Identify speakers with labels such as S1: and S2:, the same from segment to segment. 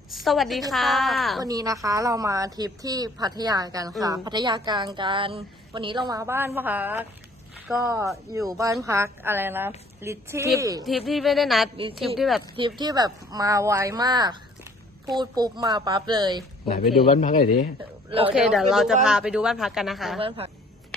S1: สวัสดีค่ะ
S2: วันนี้นะคะเรามาทริปที่พัทยากันค่ะพัทยากลางกันวันนี้เรามาบ้านพักก็อยู่บ้านพักอะไรนะลิชชี่
S1: ทริปที่ไม่ได้นัดทริปที่แบบ
S2: มาไวมาก พูดปุ๊บมาปั๊บเลย
S3: ไหนไปดูบ้านพักหน่อยดิ
S1: โอเคเดี๋ยวเราจะพาไปดูบ้านพักกันนะคะ
S2: บ้านพัก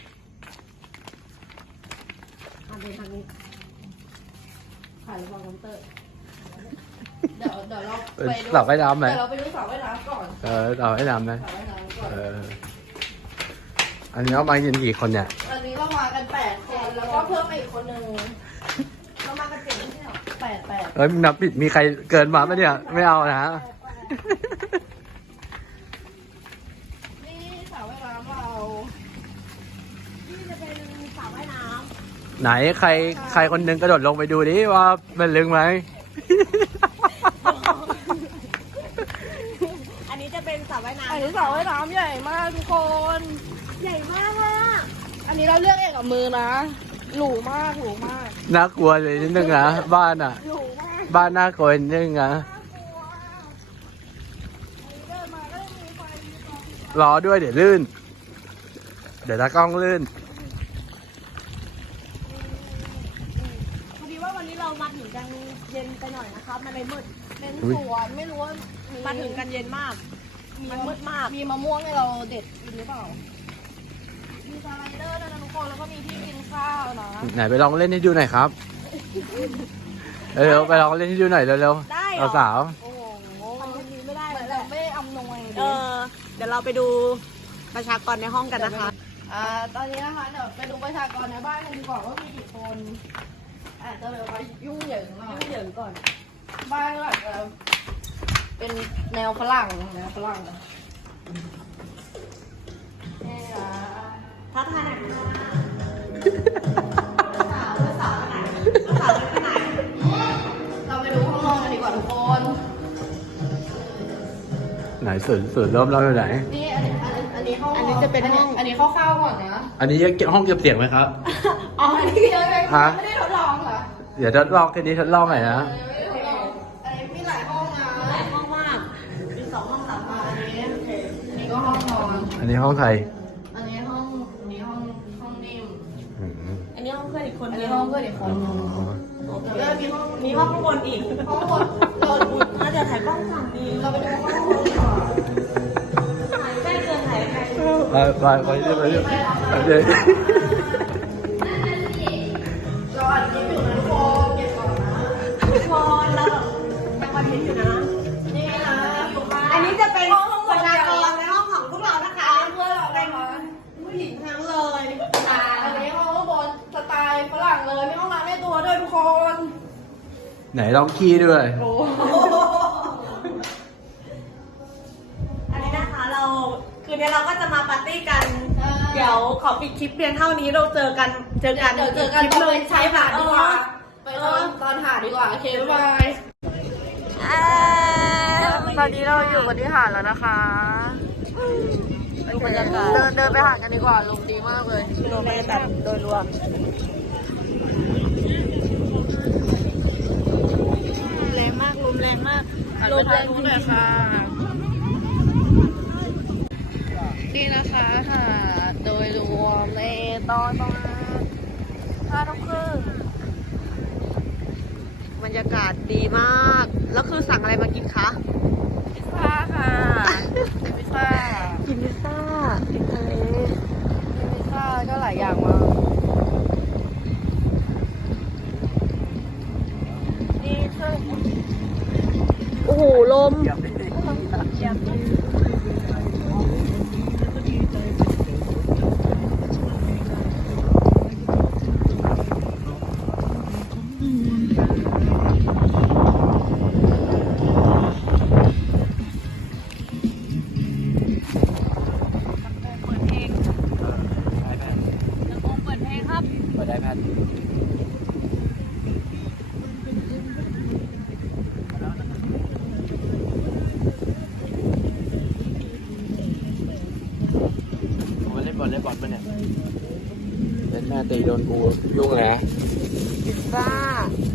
S2: ถ่ายระบบคอมพิวเตอร์เดี๋ยวเราไปดู
S3: สระว่ายน้ำไหม
S2: เดี๋ยวเราไปดูสระว่ายน้ำก่อน
S3: สระว่ายน้ำไหม
S2: สระว่ายน้ำก่อน
S3: อันนี้เอามากินกี่คนเนี่ย
S2: อันนี้เรามากัน8 คนแล้วก็เพิ่มมาอีกคนนึงเรามากัน7ไม่ใช่หรอ8
S3: เอ้ยมึงนับผิดมีใครเกินมาปะเนี่ยไม่เอานะ
S2: นี่สระว่ายน้ำเรานี่จะเป็นสระว่ายน้
S3: ไหนใครคนหนึงกระโดดลงไปดูดิว่ามันลึกไหม
S1: อันนี้จะเป็นสระว่าย
S2: ำ
S1: น้ำ
S2: อันนี้สระว่ายน้ำใหญ่มากทุกคน
S1: ใหญ่มากค่ะ
S2: อันนี้เราเลือกเองกับมือนะหรูมากหรูมาก
S3: น่ากลัวเลยนิดนึงนะบ้านอ่ะ
S2: หรูมาก
S3: บ้านน่ากลัวนิดนึงนะ
S2: น่ากลัวอันนี้เดินมาก็จะมีไฟมีกอง
S3: รอด้วยเดี๋ยวลื่น เดี๋ยวตากล้องลื่น
S1: พอดีว่าวันนี้เรามาถึงกันเย็นไปหน่อยนะคะมันเลยมืด
S2: เป็นสวนไม่รู้ว่า
S1: มาถึงกันเย็นมากมันมืดมาก
S2: มีมะม่วงให้เราเด็ดกินหรือเปล่ามีสไลเดอร์ด้วยนะทุกคนแล้วก็มีที่กินข้าวนะ
S3: ไหนไปลองเล่นให้ดูหน่อยครับเร็วๆไปลองเล่นให้ดูหน่อยเร็ว
S1: ได้เหรอ
S3: ๆสาว
S2: โอ้โห
S1: ทำแบบนี้ไม่ได้
S2: เหมือนแบบไม่อำนวย
S1: เดี๋ยวเราไปดูประชากรในห้องกันนะคะ
S2: ตอนนี้นะคะเดี๋ยวไปดูประชากรในบ้านกันดีกว่าว่ามีกี่คนอาจจะแบบว่ายุ่งเหยิงหน่อย
S1: เหยิงก่อน
S2: บ้านแบบเป็นแนวฝรั่งนะนี่นะ
S1: ท้าทายหน่อยค่ะ
S2: เราไปดูห้องนอนกันดีกว่าทุกคน
S3: ๆไหนสุดเริ่มเราอยู่ไหน
S2: นี่อันนี้ห้อง
S1: อันนี้จะเป็นห้อง
S2: อันนี้เข้าวๆก่อนนะ
S3: อันนี้ห้องเก็บเสียงไหมครับ
S2: อ๋ออันนี้ยังไม่
S3: ฮะ
S2: ได้ทดลองเหรอ
S3: เดี๋ยวทดลองแค่นี้ทดลองหน่อยนะ
S2: อันนี้มีหลายห้องนะ
S1: หลายห้องมากมี2 ห้อง 3 ห้อง
S2: อันนี้ก็ห้องนอน
S3: อันนี้ห้องไทย
S2: อันนี้ห้องนิ่ม
S3: อืม
S1: อันนี้ห้องเพื่อนอีกคน
S2: อัน
S1: นึ
S2: นี้
S1: ง
S2: ห้องเพื่อนอีกคนนึง
S3: อ๋อ
S2: แล้วมีห้อง
S1: มีห้องข้างบนอีก
S2: ห้องบนเราดู
S1: น่าจะถ่ายกล้องฝั่งนี้
S2: เราไปดูห้องบนดีกว่า
S1: ถ่ายใกล้เกินถ่ายไกล
S3: ไปเรื่อยโอเค
S2: เราอัดคลิปอยู่นะทุกคนเก็บก่อนนะ
S1: ทุกคนเรายังวันนี้อยู่นะ
S2: นี่นะอยู่บ้าน
S1: อันนี้จะเป็นประชากรในห้องของพวกเรานะคะ
S2: เพื่อนเรา
S1: เป็น
S2: นะคะ
S1: ผู้หญิงทั้งเลย
S2: อันนี้ห้องบนสไตล์ฝรั่งเลยมีห้องน้ำในตัวด้วยทุกคน
S3: ไหนลองขี้ด้วย
S2: โอ้
S1: อันนี้นะคะเราคืนนี้เราก็จะมาปาร์ตี้กัน เดี๋ยวขอปิดคลิปเพียงเท่านี้เราเจอกัน
S2: เดี๋ยวเจอกัน
S1: คลิป
S2: ตอน
S1: เลย
S2: ใช้หาดดีกว่าไปตอนหาดดีกว่าโอเคบ๊ายบายตอนนี้เราอยู่กันที่หาดแล้วนะคะดูบรรยากาศเดินไปหาดกันดีกว่าลมดีมากเลย
S1: ดูบรรยากาศโดยรวมแรงมากลมแรงมาก
S2: ลมแรงหน่อยค่ะนี่นะคะหาดโดยรวมในตอนประมาณ5 ทุ่มครึ่ง
S1: บรรยากาศดีมาก แล้วคือสั่งอะไรมากินคะ
S2: พิซซ่าค่ะพิซซ่า
S1: กินพิซซ่าติดทะเล
S2: พิซซ่าก็หลายอย่างมาก
S1: นี่คือโอ้โห ลม
S3: เปิดไอแพดมาเล่นบอลปะเนี่ย เล่นแม่ตีโดนกูยุ่งเลยนะ
S1: พิซซ่า